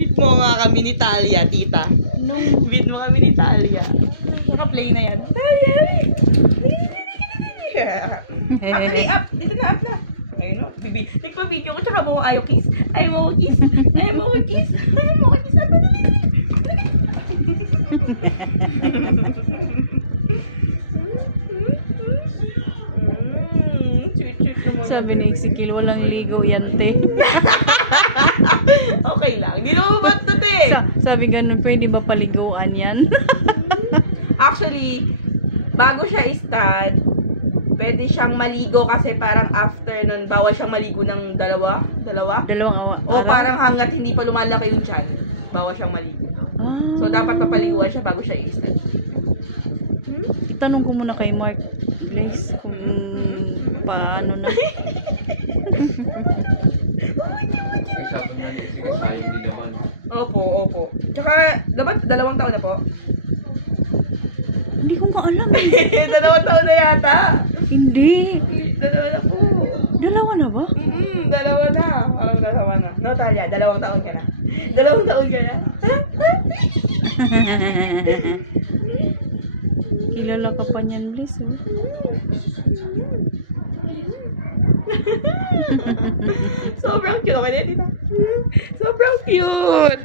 Beat mo nga kami ni Talia, tita. No. Beat mo kami ni Talia. Naka-play na yan. Up. Dito na, up na. Ayun no, bibi. Nagpa-video ko, tsaka mo ayaw kiss. Ayaw mo kiss. Ayaw mo kiss. Ayaw mo kiss. Sabi ni Exekil, walang ligo yan, te. Okay lang. Di naman ba't na, te? Sabi ganun, pwede ba paliguan yan? Actually, bago siya i-start, pwede siyang maligo kasi parang after nun, bawal siyang maligo ng dalawa? Dalawang O parang hanggat hindi pa lumalaki yung tiyan, bawal siyang maligo. Ah. So, dapat papaliguan siya bago siya i-start. Itanong ko muna kay Mark Blaze kung paano na. Sabi nga ni Exekil, sayang din naman. Opo. Tsaka, dapat 2 taon na po. Hindi ko nga alam eh. 2 taon na yata. Hindi. 2 na po. Dalawa na ba? 2 na. Alam na sama na. No, Talia, 2 taon ka na. 2 taon ka na. Kilala ka pa niyan, Blaze. Oh. Sobrang cute. Okay na, tita. Sobrang cute.